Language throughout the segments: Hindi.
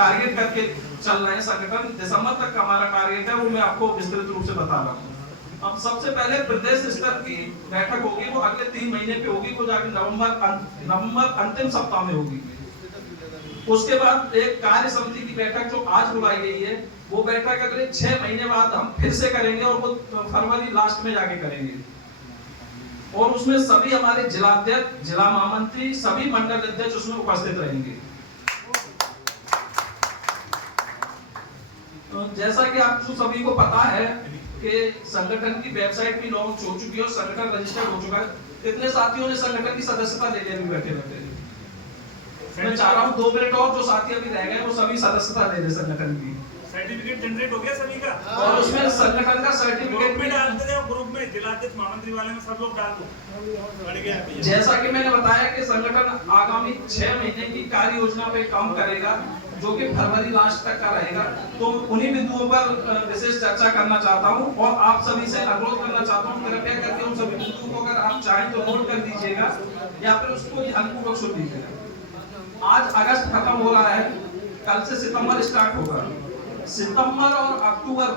टारगेट करके चल रहे हैं संगठन। दिसंबर तक का हमारा टारगेट है, वो मैं आपको विस्तृत रूप से बता रहा हूँ। अब सबसे पहले प्रदेश स्तर की बैठक होगी, वो अगले 3 महीने पे होगी, वो जाके नवंबर अंतिम सप्ताह में होगी। उसके बाद एक कार्य समिति की बैठक जो आज बुलाई गई है, वो बैठक अगले 6 महीने बाद हम फिर से करेंगे और वो फरवरी लास्ट में जाके करेंगे। और उसमें सभी हमारे जिलाध्यक्ष, जिला महामंत्री, सभी मंडल अध्यक्ष उसमें उपस्थित रहेंगे। जैसा कि आप सभी को पता है कि संगठन की वेबसाइट भी लॉन्च हो चुकी है और संगठन रजिस्टर्ड हो चुका है। कितने साथियों ने संगठन की सदस्यता ले ली? अभी बैठे बैठे मैं चाह रहा हूँ 2 मिनट और जो साथी अभी रह गए वो सभी सदस्यता ले ले संगठन की। सर्टिफिकेट जनरेट हो गया सभी का, और उसमें संगठन का सर्टिफिकेट भी डालते थे ग्रुप में, जिलाध्यक्ष महामंत्री वाले में सब लोग डाल दो। जैसा कि मैंने बताया कि संगठन आगामी 6 महीने की कार्य योजना पे काम करेगा, जो कि फरवरी लास्ट तक का रहेगा। तो उन्हीं बिंदुओं पर विशेष चर्चा करना चाहता हूं और आप सभी से अनुरोध करना चाहता हूं, कृपया करके उन सभी बिंदुओं को अगर आप चाहें तो नोट कर दीजिएगा या फिर उसको ध्यानपूर्वक सुन लीजिएगा। आज अगस्त खत्म हो रहा है, कल से सितंबर स्टार्ट होगा। सितंबर और अक्टूबर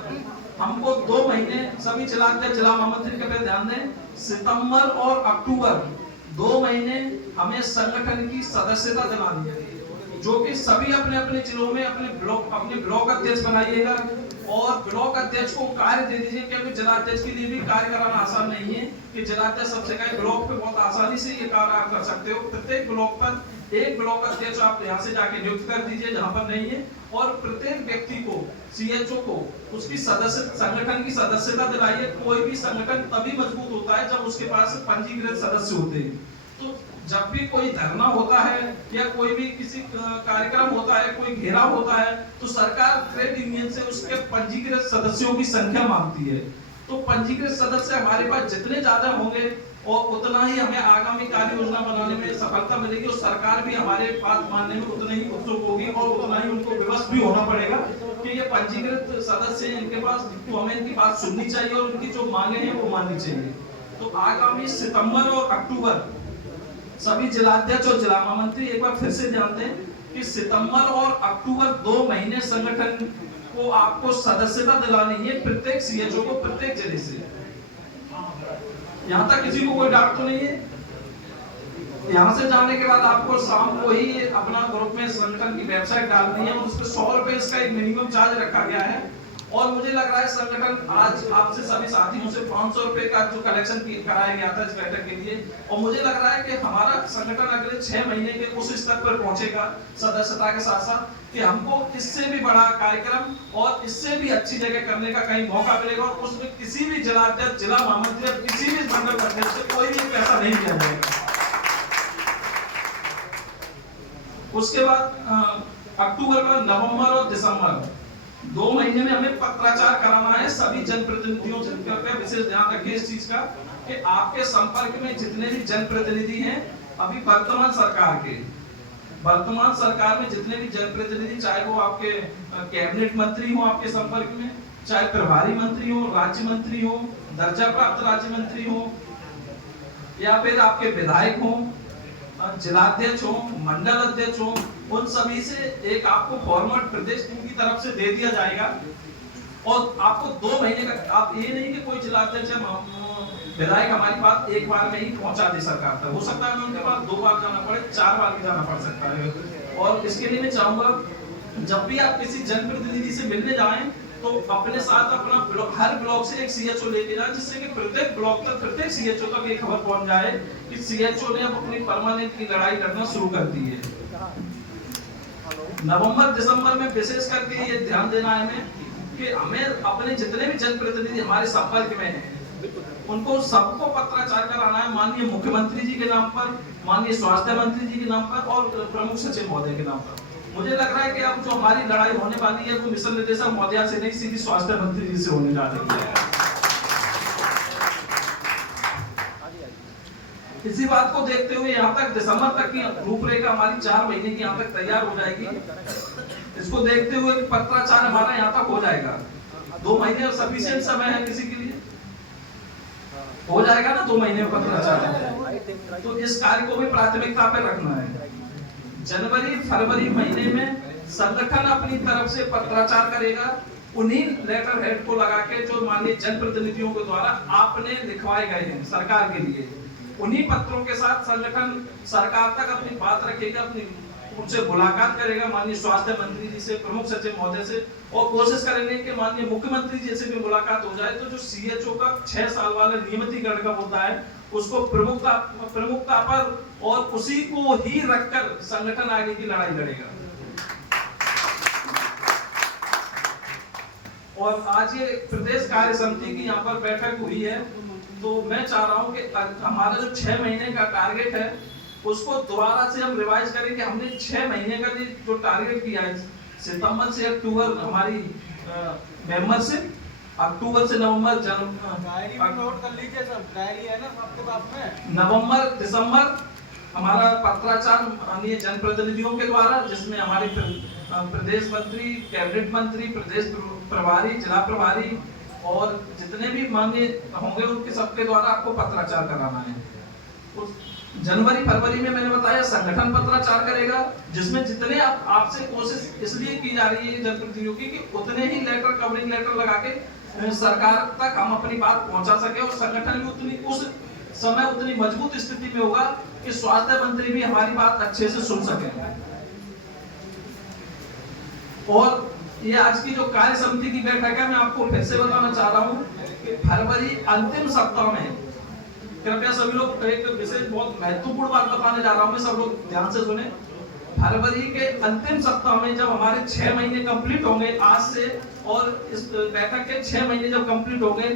हमको 2 महीने सभी जिलाध्यक्ष, जिला महामंत्री के पे ध्यान दें। सितंबर और अक्टूबर 2 महीने हमें संगठन की सदस्यता दिलानी है, जो कि सभी अपने अपने जिलों में अपने ब्लॉक अध्यक्ष बनाइएगा और ब्लॉक अध्यक्ष को कार्य दे दीजिए, क्योंकि जिलाध्यक्ष के लिए भी कार्य कराना आसान नहीं है कि जिलाध्यक्ष सबसे कहे ब्लॉक पे बहुत आसानी से ये कार्य आप कर सकते हो। प्रत्येक ब्लॉक पर एक ब्लॉक अध्यक्ष आप यहाँ से जाके नियुक्त कर दीजिए जहाँ पर नहीं है, और प्रत्येक व्यक्ति को, सीएचओ को उसकी संगठन की सदस्यता दिलाइए। कोई भी संगठन तभी मजबूत होता है जब उसके पास पंजीकृत सदस्य होते हैं। तो जब भी कोई धरना होता है या कोई भी किसी कार्यक्रम होता है, कोई घेराव होता है, तो सरकार ट्रेड यूनियन से उसके पंजीकृत सदस्यों की संख्या मांगती है। तो पंजीकृत सदस्य हमारे पास जितने ज्यादा होंगे और उतना ही हमें आगामी कार्य योजना बनाने में सफलता मिलेगी और सरकार भी हमारे बात मानने में उतनी ही उत्सुक होगी और उतना ही उनको विवश भी होना पड़ेगा कि ये पंजीकृत सदस्य हैं, इनके पास, तो हमें इनकी बात सुननी चाहिए और उनकी जो मांगे हैं वो माननी चाहिए। तो आगामी सितंबर और अक्टूबर सभी जिलाध्यक्ष और जिला महामंत्री एक बार फिर से ध्यान दें कि सितंबर और अक्टूबर 2 महीने संगठन को आपको सदस्यता दिलानी है, प्रत्येक सीएचओ को, प्रत्येक जिले से। यहाँ तक किसी को कोई डाउट तो नहीं है? यहाँ से जाने के बाद आपको शाम को ही अपना ग्रुप में संगठन की वेबसाइट डालनी है और उस पर 100 रुपए इसका एक मिनिमम चार्ज रखा गया है। और मुझे लग रहा है संगठन आज आपसे सभी साथियों से 500 रुपए का जो कलेक्शन कराया गया था इस बैठक के लिए, और मुझे लग रहा है कि हमारा संगठन अगले 6 महीने के उस स्तर पर पहुंचेगा सदस्यता के साथ साथ कि हमको इससे भी बड़ा कार्यक्रम और इससे भी अच्छी जगह करने का कहीं मौका मिलेगा और उसमें किसी भी जिलाध्यक्ष, जिला महामंत्री, किसी भी मंडल अध्यक्ष से कोई भी पैसा नहीं दिया जाएगा। उसके बाद अक्टूबर में, नवंबर और दिसंबर 2 महीने में हमें पत्राचार कराना है सभी जनप्रतिनिधियों से। कृपया विशेष ध्यान रखिए इस चीज का कि आपके संपर्क में जितने भी जनप्रतिनिधि हैं अभी वर्तमान सरकार में जितने भी जनप्रतिनिधि, चाहे वो आपके कैबिनेट मंत्री हो आपके संपर्क में, चाहे प्रभारी मंत्री हो, राज्य मंत्री हो, दर्जा प्राप्त राज्य मंत्री हो, या फिर आपके विधायक हो, जिलाध्यक्ष हो, मंडल अध्यक्ष हो, उन सभी से एक आपको फॉर्मेट प्रदेश टीम की तरफ से दे दिया जाएगा। और आपको 2 महीने का, आप ये नहीं कि कोई जिलाध्यक्ष या विधायक हमारी बात एक बार में ही पहुंचा दे सरकार तक, हो सकता है उनके पास 2 बार जाना पड़े, 4 बार भी जाना पड़ सकता है। और इसके लिए मैं चाहूंगा जब भी आप किसी जनप्रतिनिधि से मिलने जाएं तो अपने साथ अपना हर ब्लॉक से एक सीएचओ लेके जाए, जिससे कि प्रत्येक ब्लॉक तक, प्रत्येक सीएचओ तक ये खबर पहुंच जाए कि सीएचओ ने अब अपनी परमानेंट की लड़ाई करना शुरू कर दी है। नवंबर दिसंबर में विशेष करके ये ध्यान देना है हमें कि हमें अपने जितने भी जनप्रतिनिधि हमारे संपर्क में हैं उनको सबको पत्राचार कराना है, माननीय मुख्यमंत्री जी के नाम पर, माननीय स्वास्थ्य मंत्री जी के नाम पर और प्रमुख सचिव महोदय के नाम पर। मुझे लग रहा है कि अब जो हमारी लड़ाई होने वाली है वो मिशन निदेशक महोदया से नहीं, सीधी स्वास्थ्य मंत्री जी से होने जा रही है। इसी बात को देखते हुए यहाँ तक दिसंबर तक की रूपरेखा हमारी 4 महीने की यहाँ तक तैयार हो जाएगी। इसको देखते हुए पत्राचार हमारा यहाँ तक हो जाएगा। 2 महीने सफिशिएंट समय है किसी के लिए, हो जाएगा ना 2 महीने में पत्राचार। तो इस कार्य को भी प्राथमिकता पे रखना है। जनवरी फरवरी महीने में संगठन अपनी तरफ से पत्राचार करेगा उन्हीं लेटर हेड को लगा के जो माननीय जनप्रतिनिधियों के द्वारा आपने लिखवाए गए हैं सरकार के लिए, उन्हीं पत्रों के साथ संगठन सरकार तक अपनी बात रखेगा, अपनी उनसे मुलाकात करेगा माननीय स्वास्थ्य मंत्री जी से, प्रमुख सचिव महोदय से, और कोशिश करेंगे कि माननीय मुख्यमंत्री जी से भी मुलाकात हो जाए तो जो सीएचओ का 6 साल वाला नियमितीकरण का मुद्दा है उसको प्रमुखता पर और उसी को ही रखकर संगठन आगे की लड़ाई लड़ेगा। और आज ये प्रदेश कार्य समिति की यहाँ पर बैठक हुई है, तो मैं चाह रहा हूँ कि हमारा जो 6 महीने का टारगेट है उसको दोबारा से हम रिवाइज करें कि हमने 6 महीने का जो टारगेट किया है, सितंबर से अक्टूबर हमारी मेंबरशिप, अक्टूबर से नवंबर डायरी में नोट कर लीजिए सब, डायरी है ना आपके पास में, नवंबर दिसंबर हमारा पत्राचार माननीय जनप्रतिनिधियों के द्वारा, जिसमें हमारे प्रदेश मंत्री, कैबिनेट मंत्री, प्रदेश प्रभारी, जिला प्रभारी और जितने भी माननीय होंगे उनके सबके द्वारा आपको पत्राचार कराना है। जनवरी फरवरी में मैंने बताया संगठन पत्राचार करेगा, जिसमें जितने आपसे कोशिश इसलिए की जा रही है जनप्रतिनिधियों की कि उतने ही लेटर, कवरिंग लेटर लगा के सरकार तक हम अपनी बात पहुंचा सके और संगठन भी उतनी उस समय उतनी मजबूत स्थिति में होगा कि स्वास्थ्य मंत्री भी हमारी बात अच्छे से सुन सके। और ये आज की जो कार्य समिति की बैठक है, मैं आपको फिर से बताना चाह रहा हूँ कि फरवरी अंतिम सप्ताह में, कृपया सभी लोग एक विशेष बहुत महत्वपूर्ण बात बताने जा रहा हूं, मैं सब लोग ध्यान से सुने। फरवरी के अंतिम सप्ताह में जब हमारे 6 महीने कंप्लीट होंगे आज से, और इस बैठक के 6 महीने जब कंप्लीट होंगे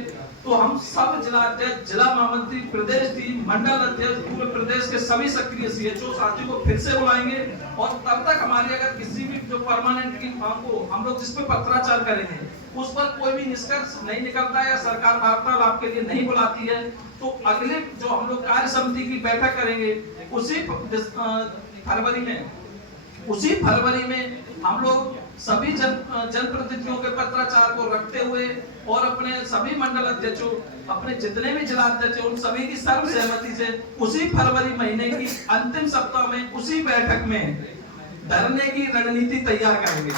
तो हम सब जिला अध्यक्ष, जिला महामंत्री, प्रदेश टीम, मंडल अध्यक्ष, पूरे प्रदेश के सभी सक्रिय सीएचओ साथियों को फिर से बुलाएंगे और तब तक हमारी अगर किसी भी जो परमानेंट की मांग को हम लोग जिस पे पत्राचार करेंगे उस पर कोई भी निष्कर्ष नहीं निकलता है या सरकार वार्तालाप के लिए नहीं बुलाती है, तो अगले जो हम लोग कार्य समिति की बैठक करेंगे उसी फरवरी में हम लोग सभी जनप्रतिनिधियों के पत्राचार को रखते हुए और अपने सभी मंडल अध्यक्षों, अपने जितने भी जिला अध्यक्ष उन सभी की सर्वसहमति से उसी फरवरी महीने की अंतिम सप्ताह में उसी बैठक में धरने की रणनीति तैयार करेंगे।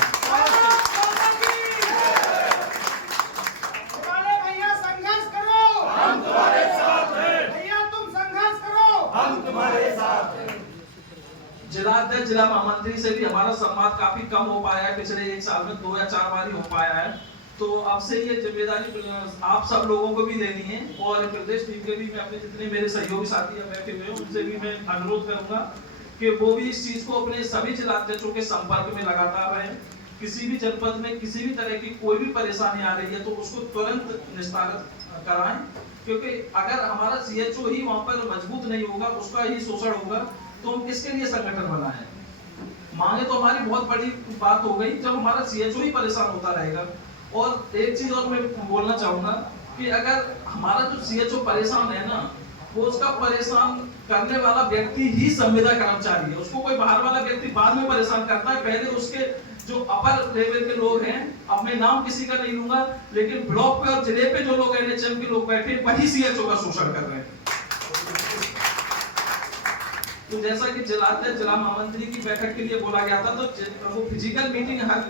भैया संघर्ष करो, हम तुम्हारे साथ हैं, भैया तुम संघर्ष करो, हम तुम्हारे साथ हैं। जिला अध्यक्ष, जिला महामंत्री से भी हमारा संवाद काफी कम हो पाया है, पिछले 1 साल में 2 या 4 बार ही हो पाया है, तो अब से ये जिम्मेदारी आप सब लोगों को भी लेनी है और प्रदेश टीम के भी मैं अपने जितने मेरे सहयोगी साथी बैठे हुए हैं उनसे भी मैं अनुरोध करूंगा कि वो भी इस चीज को अपने सभी जिला अध्यक्षों के संपर्क में लगातार रहें। किसी भी जनपद में किसी भी तरह की कोई भी परेशानी आ रही है तो उसको तुरंत निस्तारित कराएं, क्योंकि अगर हमारा सीएचओ ही वहां पर मजबूत नहीं होगा, उसका ही शोषण होगा, तो हम किसके लिए संगठन बनाए? मांगे तो हमारी बहुत बड़ी बात हो गई जब हमारा सीएचओ ही परेशान होता रहेगा। और एक चीज और मैं बोलना चाहूंगा कि अगर हमारा जो सीएचओ परेशान है ना, वो उसका परेशान करने वाला व्यक्ति ही संविदा कर्मचारी है, उसको कोई बाहर वाला व्यक्ति बाद में परेशान करता है, पहले उसके जो अपर लेवल के लोग हैं, अब मैं नाम किसी का नहीं लूंगा, लेकिन ब्लॉक पे और जिले पे जो लोग एनएचएम के लोग बैठे वही सीएचओ का शोषण कर रहे हैं। तो जैसा कि जिला महामंत्री की बैठक के लिए बोला गया था, तो वो फिजिकल मीटिंग हर